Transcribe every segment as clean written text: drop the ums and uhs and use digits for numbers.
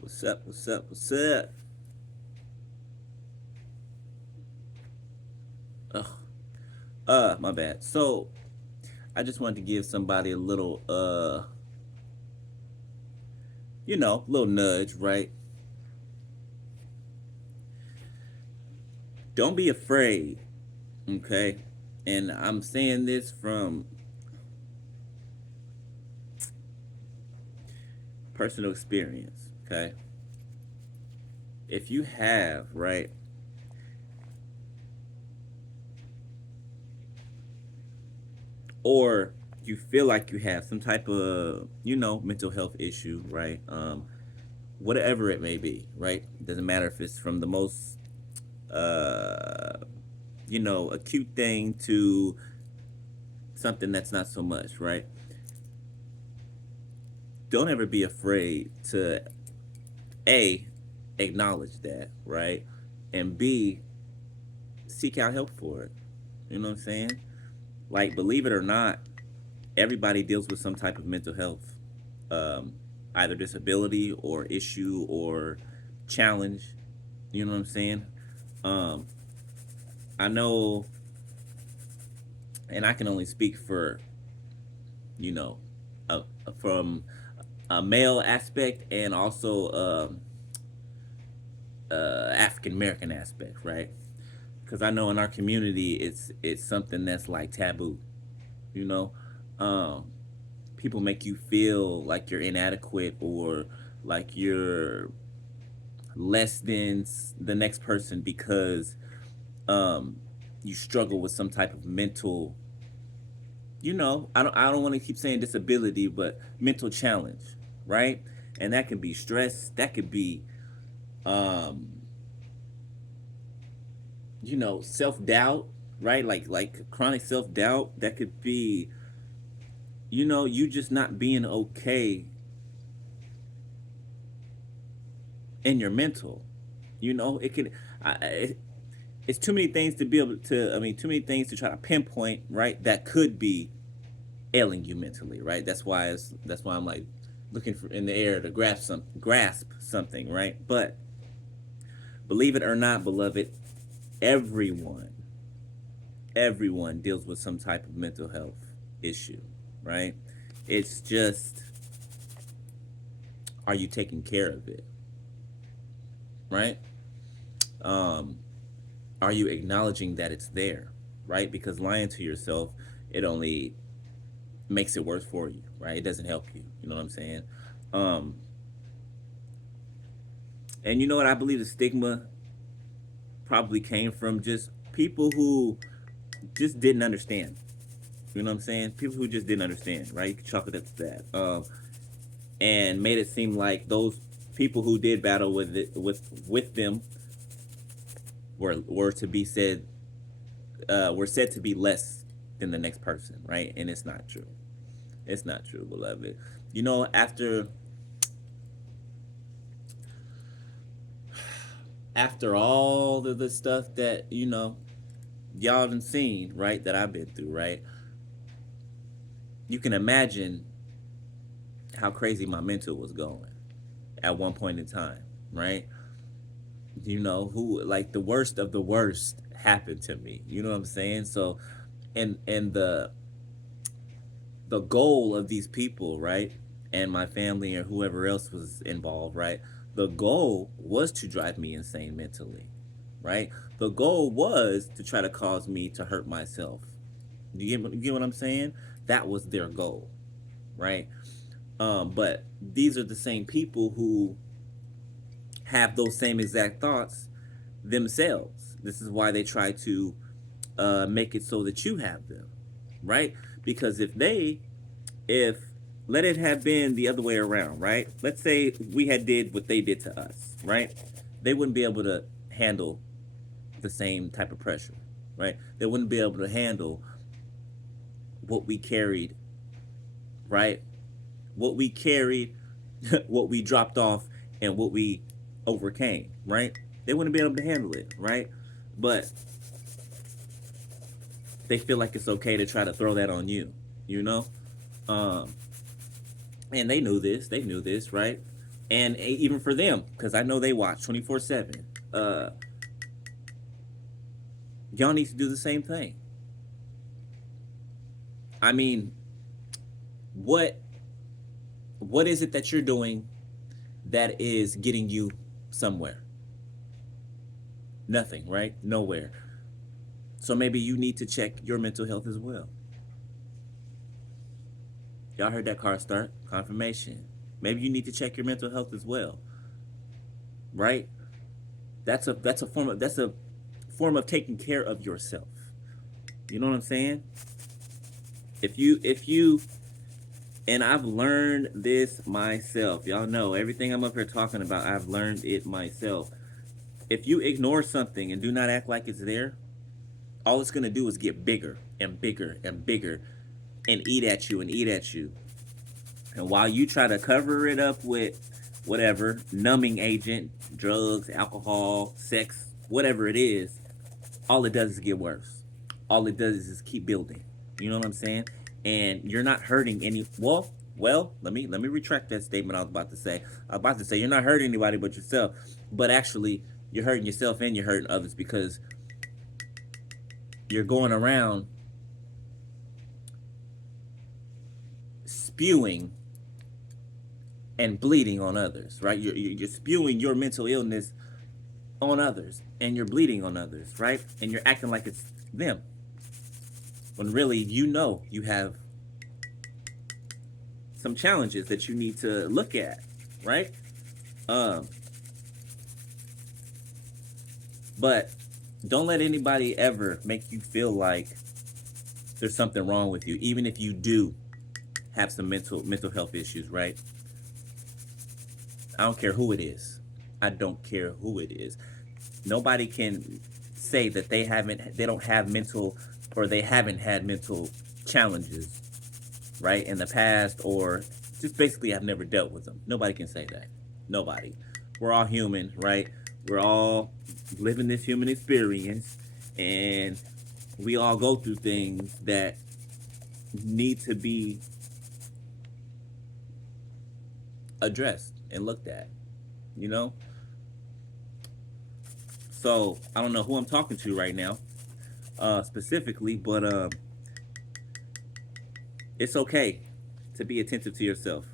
What's up? What's up? What's up? Ugh. My bad. So I just wanted to give somebody a little, little nudge, right? Don't be afraid, okay? And I'm saying this from personal experience, okay? If you have, right, or you feel like you have some type of, mental health issue, right? Whatever it may be, right? Doesn't matter if it's from the most uh acute thing to something that's not so much, right? Don't ever be afraid to A, acknowledge that, right? And B, seek out help for it. You know what I'm saying? Like, believe it or not, everybody deals with some type of mental health, um, either disability or issue or challenge. You know what I'm saying? Um, I know, and I can only speak for, you know, from a male aspect and also African American aspect, right? Because I know in our community, it's something that's like taboo. You know, um, people make you feel like you're inadequate or like you're less than the next person because um, you struggle with some type of mental. I don't want to keep saying disability, but mental challenge, right? And that can be stress. That could be um, self doubt, right? Like chronic self doubt. That could be, you just not being okay in your mental. It can. It's too many things to be able to. I mean, too many things to try to pinpoint, right? That could be ailing you mentally, right? That's why I'm like looking for in the air to grasp something, right? But believe it or not, beloved, everyone everyone deals with some type of mental health issue, right? It's just, are you taking care of it, right? Um, are you acknowledging that it's there, right? Because lying to yourself, it only makes it worse for you, right? It doesn't help you. You know what I'm saying? Um, and you know what? I believe the stigma probably came from just people who just didn't understand. You know what I'm saying? People who just didn't understand, right? You can chalk it up to that. And made it seem like those people who did battle with them were to be said were said to be less than the next person, right? And it's not true. It's not true, beloved. After all of the stuff that y'all done seen, right? That I've been through, right? You can imagine how crazy my mental was going at one point in time, right? Who like the worst of the worst happened to me. You know what I'm saying? So, and the goal of these people, right, and my family or whoever else was involved, right, the goal was to drive me insane mentally, right? The goal was to try to cause me to hurt myself. You get what I'm saying? That was their goal, right? But these are the same people who have those same exact thoughts themselves. This is why they try to make it so that you have them, right? Because if let it have been the other way around, right? Let's say we had did what they did to us, right? They wouldn't be able to handle the same type of pressure, right? They wouldn't be able to handle what we carried, right? What we carried, what we dropped off, and what we overcame, right? They wouldn't be able to handle it, right? But they feel like it's okay to try to throw that on you, you know? Um, and they knew this, right? And even for them, because I know they watch 24/7. Y'all need to do the same thing. I mean, what what is it that you're doing that is getting you somewhere? Nothing, right? Nowhere. So maybe you need to check your mental health as well. Y'all heard that car start? Confirmation. Maybe you need to check your mental health as well, right? That's a form of taking care of yourself. You know what I'm saying? If you and I've learned this myself. Y'all know everything I'm up here talking about, I've learned it myself. If you ignore something and do not act like it's there, all it's gonna do is get bigger and bigger and bigger and eat at you and eat at you. And while you try to cover it up with whatever, numbing agent, drugs, alcohol, sex, whatever it is, all it does is get worse. All it does is keep building. You know what I'm saying? And you're not hurting any. Well, let me retract that statement I was about to say. I was about to say you're not hurting anybody but yourself, but actually you're hurting yourself and you're hurting others because you're going around spewing and bleeding on others, right? You're spewing your mental illness on others and you're bleeding on others, right? And you're acting like it's them when really you know you have some challenges that you need to look at, right? Um, but don't let anybody ever make you feel like there's something wrong with you, even if you do have some mental health issues, right? I don't care who it is. I don't care who it is. Nobody can say that they don't have mental or they haven't had mental challenges, right, in the past, or just basically have never dealt with them. Nobody can say that. Nobody. We're all human, right? We're all living this human experience, and we all go through things that need to be addressed and looked at, you know? So I don't know who I'm talking to right now, specifically, but it's okay to be attentive to yourself.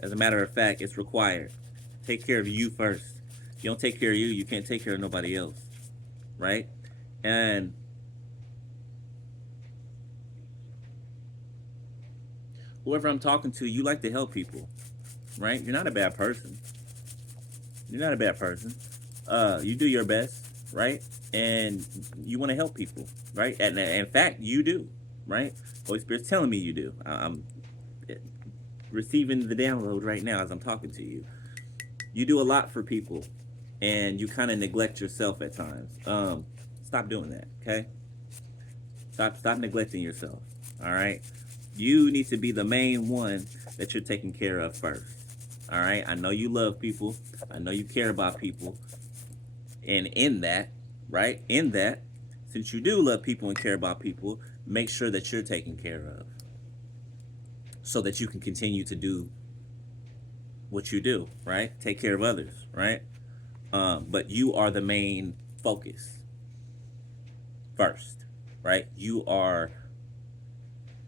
As a matter of fact, it's required. Take care of you first. If you don't take care of you, you can't take care of nobody else, right? And whoever I'm talking to, you like to help people, right? You're not a bad person. You're not a bad person. You do your best, right? And you want to help people, right? And in fact, you do, right? Holy Spirit's telling me you do. I'm receiving the download right now as I'm talking to you. You do a lot for people, and you kind of neglect yourself at times. Stop doing that, okay? Stop neglecting yourself. All right. You need to be the main one that you're taking care of first. All right. I know you love people. I know you care about people. And in that, right? In that, since you do love people and care about people, make sure that you're taken care of so that you can continue to do what you do, right? Take care of others, right? But you are the main focus first, right? You are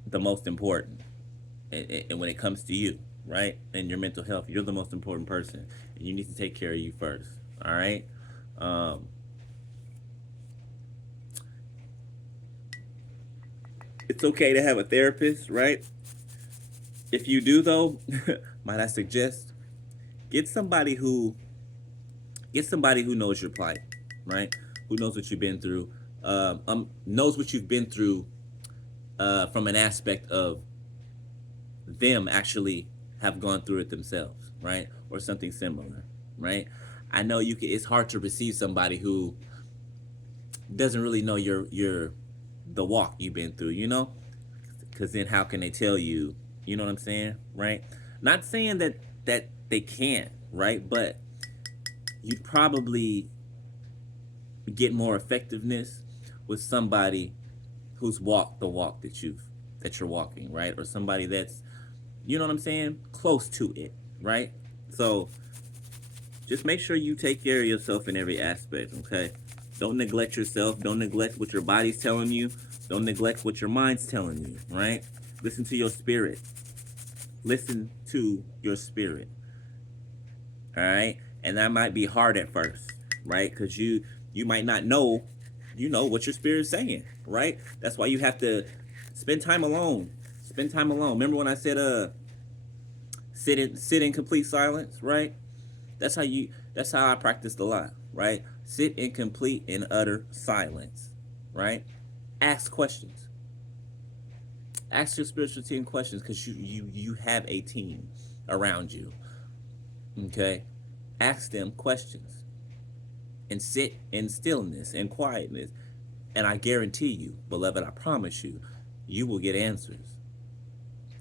the most important. And when it comes to you, right? And your mental health, you're the most important person. And you need to take care of you first, all right? Um, it's okay to have a therapist, right? If you do, though, might I suggest get somebody who knows your plight, right? Who knows what you've been through, knows what you've been through from an aspect of them actually have gone through it themselves, right? Or something similar, right? I know you can. It's hard to receive somebody who doesn't really know your the walk you've been through, you know? Because then how can they tell you? You know what I'm saying, right? Not saying that they can't, right? But you'd probably get more effectiveness with somebody who's walked the walk that you're walking, right? Or somebody that's, you know what I'm saying, close to it, right? So just make sure you take care of yourself in every aspect, okay? Don't neglect yourself. Don't neglect what your body's telling you. Don't neglect what your mind's telling you, right? Listen to your spirit. Listen to your spirit, all right? And that might be hard at first, right? Because you might not know, what your spirit's saying, right? That's why you have to spend time alone. Spend time alone. Remember when I said sit in complete silence, right? That's how I practiced a lot, right? Sit in complete and utter silence, right? Ask questions. Ask your spiritual team questions because you have a team around you. Okay? Ask them questions and sit in stillness and quietness. And I guarantee you, beloved, I promise you, you will get answers.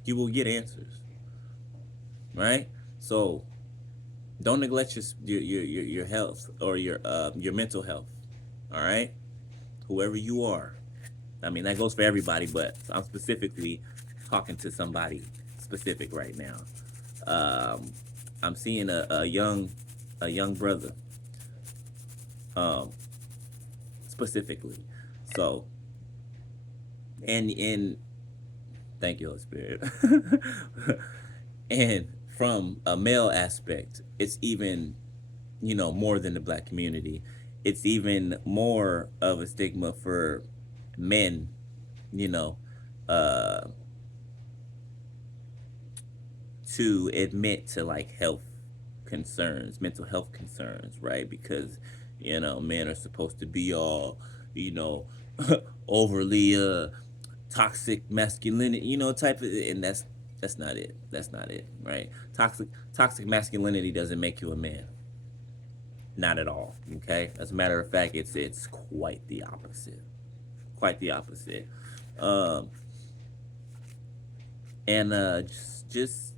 You will get answers. Right? So don't neglect your health or your mental health. All right? Whoever you are. I mean, that goes for everybody, but I'm specifically talking to somebody specific right now. I'm seeing a young brother, um, specifically. So, and thank you, Holy Spirit. And from a male aspect, it's even, more than the black community. It's even more of a stigma for men, you know, uh, to admit to like health concerns, mental health concerns, right? Because, men are supposed to be all, you know, overly toxic masculinity, type of, and that's not it. That's not it, right? Toxic masculinity doesn't make you a man. Not at all. Okay. As a matter of fact, it's quite the opposite. Quite the opposite. Um, and just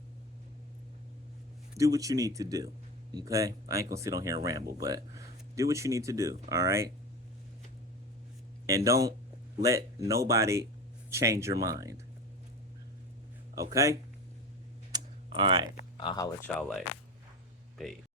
do what you need to do. Okay. I ain't gonna sit on here and ramble, but do what you need to do. All right. And don't let nobody change your mind. Okay. All right. I'll holler at y'all later. Peace.